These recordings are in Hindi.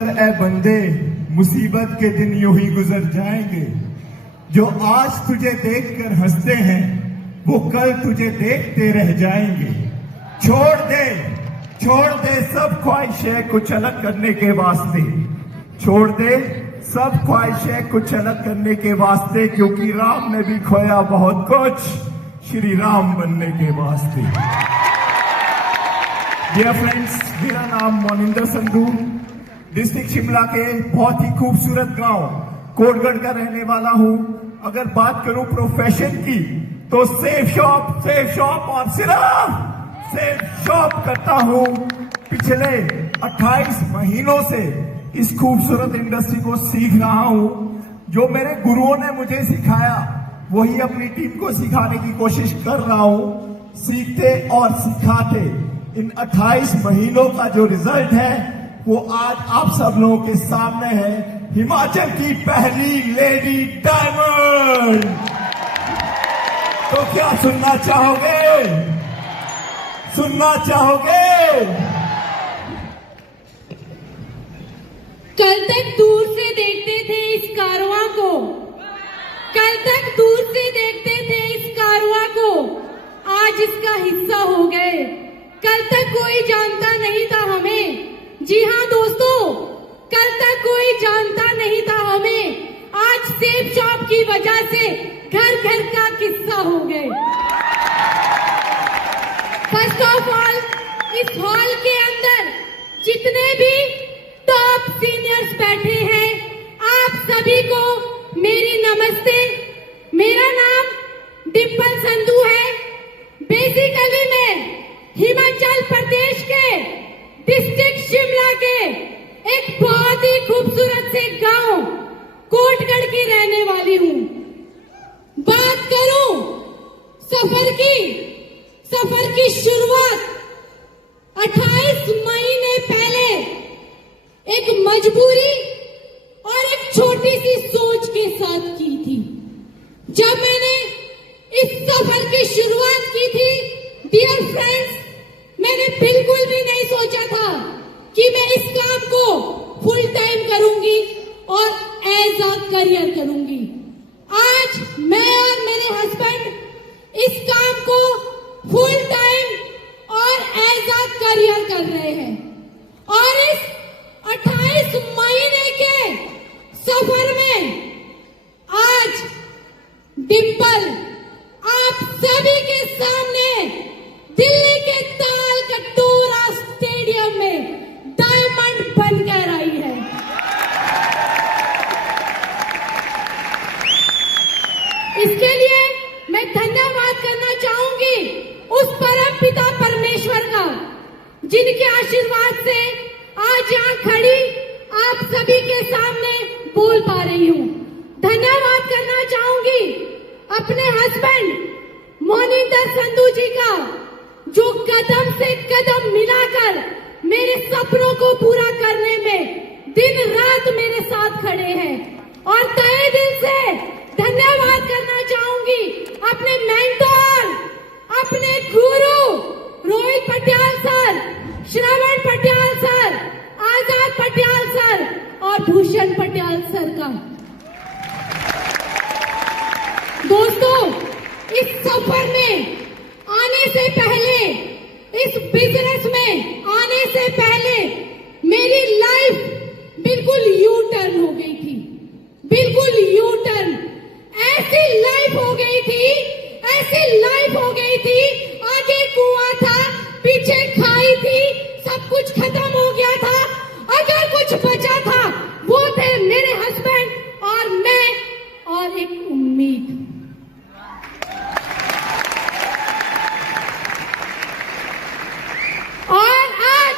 ए बंदे, मुसीबत के दिन यूं ही गुजर जाएंगे। जो आज तुझे देखकर हंसते हैं वो कल तुझे देखते रह जाएंगे। छोड़ दे सब ख्वाहिशें कुछ अलग करने के वास्ते। छोड़ दे सब ख्वाहिशें कुछ अलग करने के वास्ते, क्योंकि राम ने भी खोया बहुत कुछ श्री राम बनने के वास्ते। डियर फ्रेंड्स, मेरा नाम मोनिंदर संधू, डिस्ट्रिक्ट शिमला के बहुत ही खूबसूरत गांव कोटगढ़ का रहने वाला हूं। अगर बात करूं प्रोफेशन की तो सेफ शॉप और सिर्फ सेफ शॉप करता हूं। पिछले 28 महीनों से इस खूबसूरत इंडस्ट्री को सीख रहा हूं। जो मेरे गुरुओं ने मुझे सिखाया वही अपनी टीम को सिखाने की कोशिश कर रहा हूं। सीखते और सिखाते इन 28 महीनों का जो रिजल्ट है वो आज आप सब लोगों के सामने है। हिमाचल की पहली लेडी डायमंड। तो क्या सुनना चाहोगे? कल तक दूर से देखते थे इस कारवां को, आज इसका हिस्सा हो गए। कल तक कोई जानता नहीं था हमें। जी हाँ दोस्तों, कल तक कोई जानता नहीं था हमें। आज सेफ शॉप की वजह से घर घर का किस्सा हो गए। फर्स्ट ऑफ ऑल, इस हॉल के अंदर जितने भी टॉप सीनियर्स बैठे हैं, आप सभी को मेरी नमस्ते। मेरा नाम डिंपल संधू है। बेसिकली मैं हिमाचल प्रदेश के डिस्ट्रिक्ट शिमला के एक बहुत ही खूबसूरत से गांव कोटगढ़ की रहने वाली हूं। बात करूं सफर की शुरुआत 28 महीने पहले एक मजबूरी और एक छोटी सी सोच के साथ की थी। जब मैंने इस सफर की शुरुआत की थी, डियर फ्रेंड्स, मैंने बिल्कुल भी नहीं सोचा था कि मैं इस काम को फुल टाइम करूंगी और एज अ करियर करूंगी। आज मैं और मेरे हस्बैंड इस काम को फुल टाइम और एज अ करियर कर रहे हैं। और इस 28 महीने के सफर में आज डिंपल आप सभी के सामने दिल्ली के ताल कटोरा स्टेडियम में डायमंड बनकर आई है। इसके लिए मैं धन्यवाद करना चाहूंगी उस परम पिता परमेश्वर का, जिनके आशीर्वाद से आज यहाँ खड़ी आप सभी के सामने बोल पा रही हूँ। धन्यवाद करना चाहूंगी अपने हस्बैंड मोनिंदर संधू जी का, जो कदम से कदम मिलाकर मेरे सपनों को पूरा करने में दिन रात मेरे साथ खड़े हैं। और तहे दिल से धन्यवाद करना चाहूंगी अपने मेंटर, अपने गुरु रोहित पटियाल सर, श्रवण पटियाल सर, आजाद पटियाल सर और भूषण पटियाल सर का। दोस्तों, इस सफर में आने से पहले, इस बिजनेस में आने से पहले मेरी लाइफ बिल्कुल यू टर्न हो गई थी। बिल्कुल यू टर्न। ऐसी लाइफ हो गई थी, आगे कुआं था, पीछे खाई थी, सब कुछ खत्म हो गया था। अगर कुछ बचा था वो थे मेरे हस्बैंड और मैं और एक उम्मीद। और आज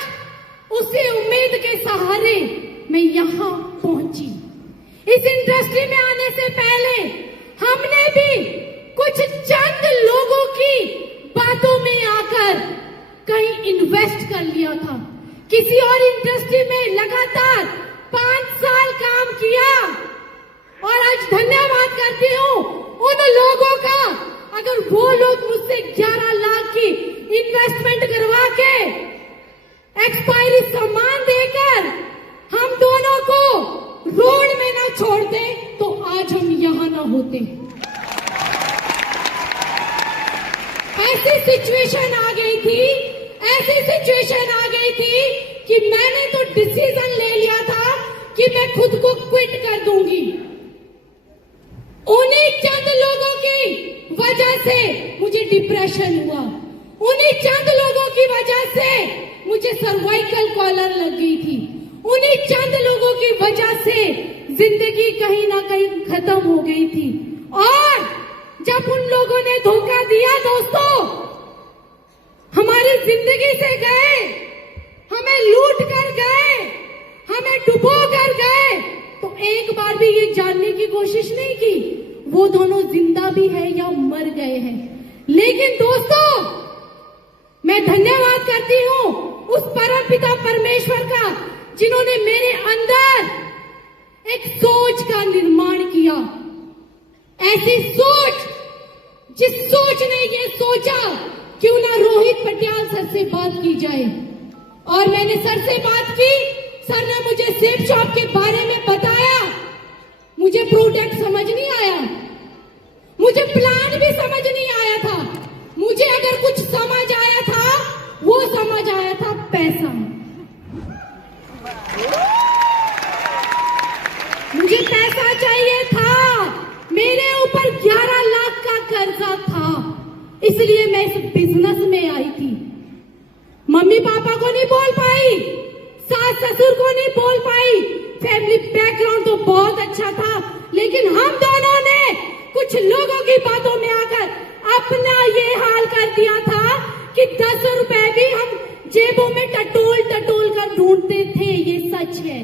उसी उम्मीद के सहारे मैं यहाँ पहुंची। इस इंडस्ट्री में आने से पहले हमने भी कुछ चंद लोगों की बातों में आकर कहीं इन्वेस्ट कर लिया था। किसी और इंडस्ट्री में लगातार 5 साल काम किया और आज धन्यवाद करती हूँ उन लोगों का। अगर वो लोग मुझसे 11 लाख की इन्वेस्टमेंट करवा के एक्सपायरी सामान देकर हम दोनों छोड़ते तो आज हम यहाँ ना होते। ऐसी सिचुएशन आ गई थी कि मैंने तो डिसीजन ले लिया था कि मैं खुद को क्विट कर दूंगी। उन्हीं चंद लोगों की वजह से मुझे डिप्रेशन हुआ, उन्हीं चंद लोगों की वजह से मुझे सर्वाइकल कॉलर लग गई थी, उन्हीं चंद लोगों की वजह से जिंदगी कहीं ना कहीं खत्म हो गई थी। और जब उन लोगों ने धोखा दिया दोस्तों, हमारी जिंदगी से गए, हमें लूट कर गए, हमें डुबो कर गए, तो एक बार भी ये जानने की कोशिश नहीं की वो दोनों जिंदा भी है या मर गए हैं। लेकिन दोस्तों, मैं धन्यवाद करती हूं उस परम पिता परमेश्वर का, जिन्होंने मेरे अंदर एक सोच का निर्माण किया। ऐसी सोच, जिस सोच ने ये सोचा क्यों ना रोहित पटियाल सर से बात की जाए। और मैंने सर से बात की, सर ने मुझे सेब शॉप के बारे में बताया। मुझे प्रोडक्ट समझ नहीं आया, मुझे प्लान भी समझ नहीं आया था। मुझे अगर कुछ समझ आया था, वो समझ आया था पैसा। मुझे पैसा चाहिए था, मेरे ऊपर 11 लाख का कर्जा था, इसलिए मैं इस बिजनेस में आई थी। मम्मी पापा को नहीं बोल पाई, सास ससुर को नहीं बोल पाई, फैमिली बैकग्राउंड तो बहुत अच्छा था, लेकिन हम दोनों ने कुछ लोगों की बातों में आकर अपना ये हाल कर दिया था कि 10 रुपए भी हम जेबों में टटोल टटोल कर ढूंढते थे। ये सच है,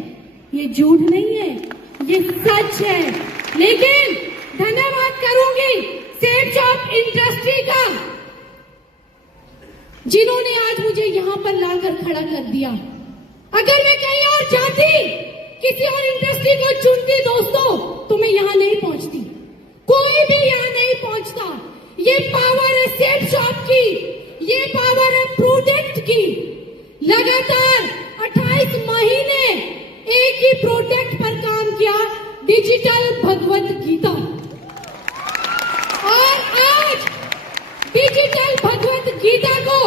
ये झूठ नहीं है, ये सच है। लेकिन धन्यवाद करूंगी सेब शॉप इंडस्ट्री का, जिन्होंने आज मुझे यहाँ पर लाकर खड़ा कर दिया। अगर मैं कहीं और जाती, किसी और इंडस्ट्री को चुनती दोस्तों, तो मैं यहाँ नहीं पहुंचती, कोई भी यहाँ नहीं पहुंचता। ये पावर है सेब शॉप की, ये पावर है प्रोडक्ट की। लगातार 28 महीने एक ही प्रोडक्ट पर काम किया, डिजिटल भगवत गीता। और आज डिजिटल भगवत गीता को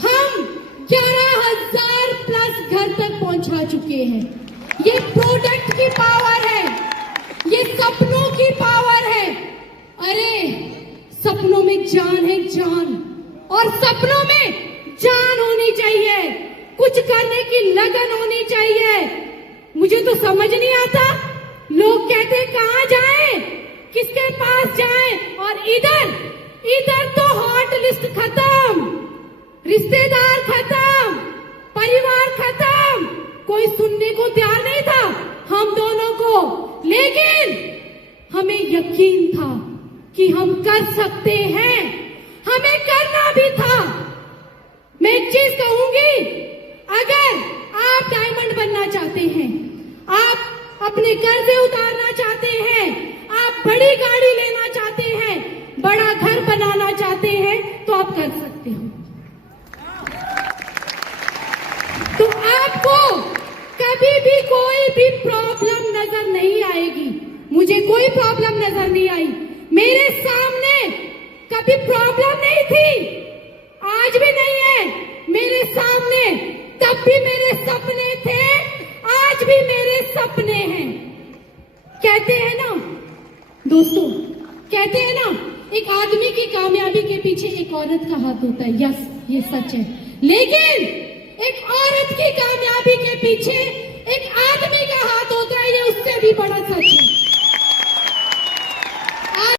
हम 11,000 प्लस घर तक पहुंचा चुके हैं। ये प्रोडक्ट की पावर है, ये सपनों की पावर है। अरे सपनों में जान है, जान, और सपनों में जान होनी चाहिए, कुछ करने की लगन होनी चाहिए। मुझे तो समझ नहीं आता, लोग कहते कहां जाएं, किसके पास जाएं, और इधर तो हॉट लिस्ट खत्म, रिश्तेदार खत्म, परिवार खत्म, कोई सुनने को तैयार नहीं था हम दोनों को। लेकिन हमें यकीन था कि हम कर सकते हैं, हमें करना भी था। मैं एक चीज कहूंगी, अगर आप डायमंड बनना चाहते हैं, आप अपने कर्जे उतारना चाहते हैं, आप बड़ी गाड़ी लेना चाहते हैं, बड़ा घर बनाना चाहते हैं, तो आप कर सकते हो। तो आपको कभी भी कोई भी प्रॉब्लम नजर नहीं आएगी। मुझे कोई प्रॉब्लम नजर नहीं आई, मेरे सामने कभी प्रॉब्लम नहीं थी, आज भी नहीं है मेरे सामने। तब भी मेरे सपने थे, आज भी मेरे सपने हैं। कहते हैं ना दोस्तों, कहते हैं ना, एक आदमी की कामयाबी के पीछे एक औरत का हाथ होता है। यस, ये सच है। लेकिन एक औरत की कामयाबी के पीछे एक आदमी का हाथ होता है, ये उससे भी बड़ा सच है।